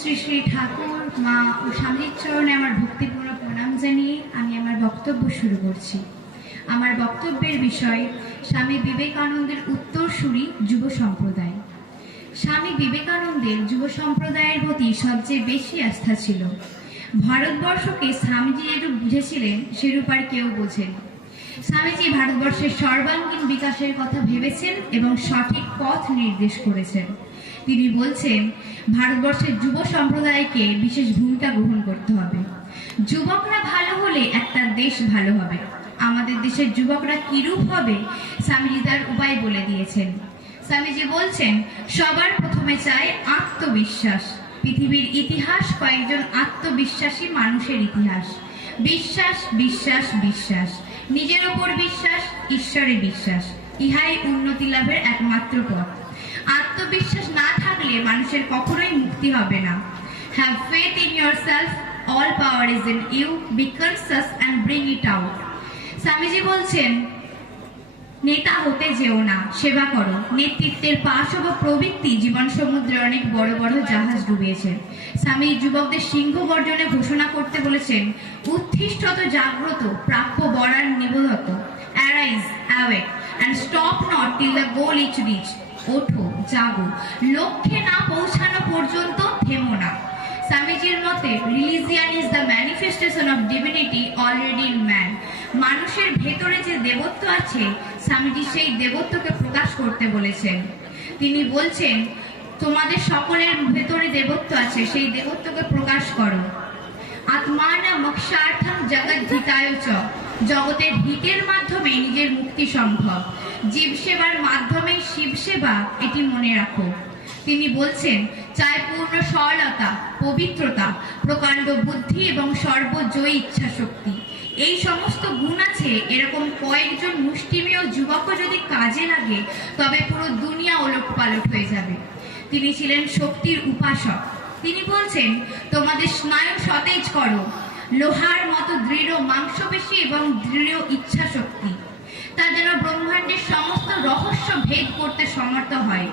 শ্রী শ্রী ঠাকুর, মা ও স্বামীর চরণে আমার ভক্তিপূর্ণ প্রণাম জানিয়ে আমি আমার বক্তব্য শুরু করছি। আমার বক্তব্যের বিষয় স্বামী বিবেকানন্দের উত্তরসূরি যুব সম্প্রদায়। স্বামী বিবেকানন্দের যুব সম্প্রদায়ের প্রতি সবচেয়ে বেশি আস্থা ছিল। ভারতবর্ষকে স্বামীজি যেরূপ বুঝেছিলেন সেরূপ আর কেউ বোঝেন। স্বামীজি ভারতবর্ষের সর্বাঙ্গীন বিকাশের কথা ভেবেছেন এবং সঠিক পথ নির্দেশ করেছেন। তিনি বলছেন, ভারতবর্ষের যুব সম্প্রদায়কে বিশেষ ভূমিকা গ্রহণ করতে হবে। যুবকরা ভালো হলে একটা দেশ ভালো হবে। আমাদের দেশের যুবকরা কিরূপ হবে স্বামীজি তার উপায় বলে দিয়েছেন। স্বামীজি বলছেন, সবার প্রথমে চাই আত্মবিশ্বাস। পৃথিবীর ইতিহাস কয়েকজন আত্মবিশ্বাসী মানুষের ইতিহাস। বিশ্বাস, বিশ্বাস, বিশ্বাস, নিজের ওপর বিশ্বাস, ঈশ্বরে বিশ্বাস, ইহাই উন্নতি লাভের একমাত্র পথ। আত্মবিশ্বাস না থাকলে মানুষের কখনোই মুক্তি হবে না। Have faith in yourself, all power is in you, be conscious and bring it out. Swamiji বলছেন, নেতা হতে যেও না, সেবা করো। নেতৃত্বের পাশব প্রবৃত্তি জীবন সমুদ্রে অনেক বড় বড় জাহাজ ডুবিয়েছে। স্বামী যুবকদের সিংহ গর্জনে ঘোষণা করতে বলেছেন, উত্থিষ্ঠত জাগ্রত, প্রাপ্য বরার নিবোধত, arise, awake, and stop not till the goal is reached. ওঠো, জাগো, লক্ষ্যে না পৌঁছানো পর্যন্ত থেমো না। স্বামীজির মতে, religion is the manifestation of divinity already in man. মানুষের ভেতরে যে দেবত্ব আছে, স্বামীজি সেই দেবত্বকে প্রকাশ করতে বলেছেন। তিনি বলছেন, তোমাদের সকলের ভেতরে দেবত্ব আছে, সেই দেবত্বকে প্রকাশ করো। আত্মানা মোক্ষার্থম জগৎ হিতায় চ, জগতের হিতের মাধ্যমে নিজের মুক্তি সম্ভব। জীব সেবার মাধ্যমে শিব সেবা, এটি মনে রাখো। তিনি বলছেন, চাই পূর্ণ সরলতা, পবিত্রতা, প্রকাণ্ড বুদ্ধি এবং সর্বজয়ী ইচ্ছা শক্তি। এই সমস্ত গুণ আছে এরকম কয়েকজন মুষ্টিমেয় যুবকও যদি কাজে লাগে, তবে পুরো দুনিয়া ওলটপালট হয়ে যাবে। তিনি ছিলেন শক্তির উপাসক। তিনি বলছেন, তোমাদের স্নায়ু সতেজ করো, লোহার মতো দৃঢ় মাংসপেশী এবং দৃঢ় ইচ্ছা শক্তি। তা যেন ব্রহ্মাণ্ডের সমস্ত রহস্য ভেদ করতে সমর্থ হয়।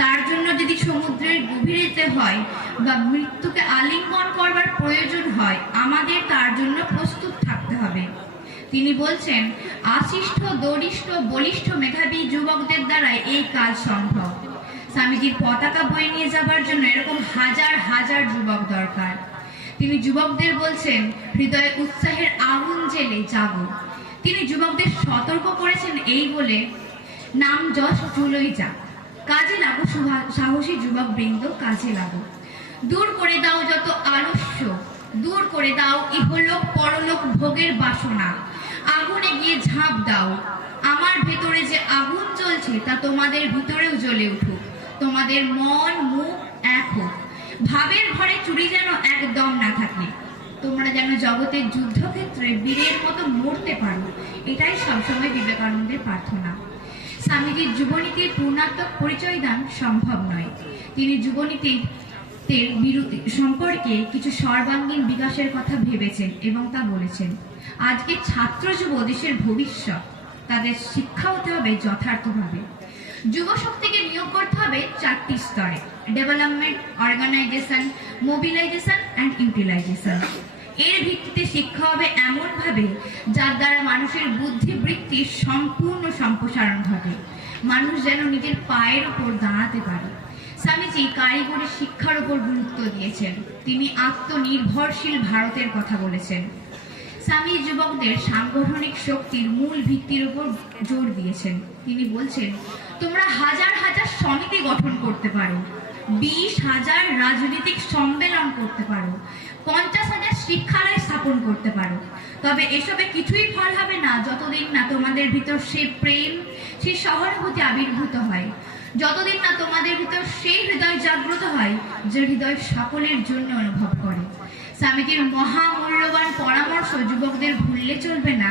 তার জন্য যদি সমুদ্রের গভীরে যেতে হয় বা মৃত্যুকে আলিঙ্গন করবার প্রয়োজন হয়, আমাদের তার জন্য প্রস্তুত থাকতে হবে। তিনি বলছেন, আশিষ্ঠ, দরিষ্ঠ, বলিষ্ঠ, মেধাবী যুবকদের দ্বারাই এই কাজ সম্ভব। স্বামীজির পতাকা বয়ে নিয়ে যাবার জন্য এরকম হাজার হাজার যুবক দরকার। তিনি যুবকদের বলছেন, হৃদয়ে উৎসাহের আগুন জেলে জাগো। তিনি যুবকদের সতর্ক করেছেন এই বলে, নাম যশ চুলোই যাক, কাজে লাগো সাহসী যুবক বৃন্দ, কাজে লাগো। দূর করে দাও যত আলস্য, দূর করে দাও ইহলোক পরলোক ভোগের বাসনা। আগুনে গিয়ে ঝাঁপ দাও। আমার ভেতরে যে আগুন জ্বলছে তা তোমাদের ভিতরেও জ্বলে উঠুক। তোমাদের মন মুখ এক হোক। ভাবের ঘরে চুরি যেন একদম না থাকে। তোমরা যেন জগতের যুদ্ধক্ষেত্রে বীরের মতো মরতে পারো, এটাই সবসময় বিবেকানন্দের প্রার্থনা। স্বামীজির যুবনীতির পূর্ণাত্মক পরিচয় দান সম্ভব নয়। তিনি যুবনীতির সম্পর্কে কিছু সর্বাঙ্গীন বিকাশের কথা ভেবেছেন এবং তা বলেছেন। আজকে ছাত্র যুব দেশের ভবিষ্যৎ, তাদের শিক্ষা হতে হবে যথার্থভাবে। যুব শক্তিকে নিয়োগ করতে হবে চারটি স্তরে: development, organization, mobilization and utilization. এর ভিত্তিতে শিক্ষা হবে এমনভাবে যার দ্বারা মানুষের বুদ্ধিবৃত্তির সম্পূর্ণ সম্প্রসারণ ঘটে। মানুষ যেন নিজের পায়ের ওপর দাঁড়াতে পারে। স্বামীজি কারিগরি শিক্ষার ওপর গুরুত্ব দিয়েছেন। তিনি আত্মনির্ভরশীল ভারতের কথা বলেছেন। স্বামী যুবকদের সাংগঠনিক শক্তির মূল ভিত্তির উপর জোর দিয়েছেন। তিনি বলছেন, তোমরা হাজার হাজার সমিতি গঠন করতে পারো, 20,000 রাজনৈতিক সম্মেলন করতে পারো, 50,000 শিক্ষালয় স্থাপন করতে পারো। তবে এসবে কিছুই ফল হবে না যতদিন না তোমাদের ভিতর সেই প্রেম, সেই সহানুভূতি আবির্ভূত হয়, যতদিন না তোমাদের ভিতর সেই হৃদয় জাগ্রত হয় যে হৃদয় সকলের জন্য অনুভব করে। স্বামীজির মহামূল্যবান পরামর্শ যুবকদের ভুললে চলবে না।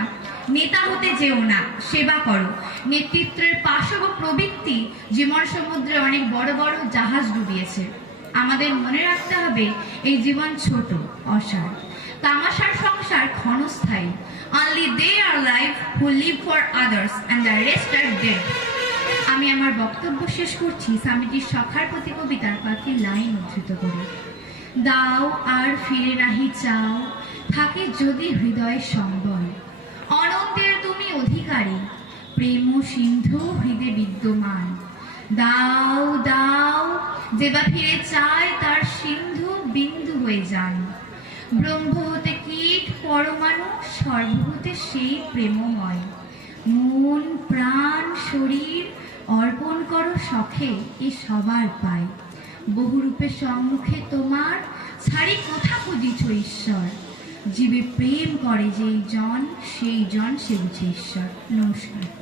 নেতা হতে যেও না, সেবা করো। নেতৃত্বের পাশব প্রবৃত্তি জীবন সমুদ্রে অনেক বড় বড় জাহাজ ডুবিয়েছে। আমাদের মনে রাখতে হবে, এই জীবন ছোট, অসার। তামাশার সংসার ক্ষণস্থায়ী। Only they are alive who live for others and the rest are dead. আমি আমার বক্তব্য শেষ করছি স্বামীজির সখার প্রতি কবিতার কয়েকটি লাইন উদ্ধৃত করে। দাও আর ফিরে নাহি চাও, থাকে যদি হৃদয় সম্বল। অনন্তের তুমি অধিকারী, প্রেম সিন্ধু হৃদে বিদ্যমান। দাও দাও, যেবা ফিরে চায় তার সিন্ধু বিন্দু হয়ে যান। ব্রহ্ম হতে কীট পরমাণু, সর্বভূতে সেই প্রেমময়। মন প্রাণ শরীর অর্পণ করো সখে, এ সবার পায়। বহুরূপে সম্মুখে তোমার, ছাড়ি কোথা খুঁজিছ ঈশ্বর। জীবে প্রেম করে যেই জন, সেই জন সে বুঝে ঈশ্বর। নমস্কার।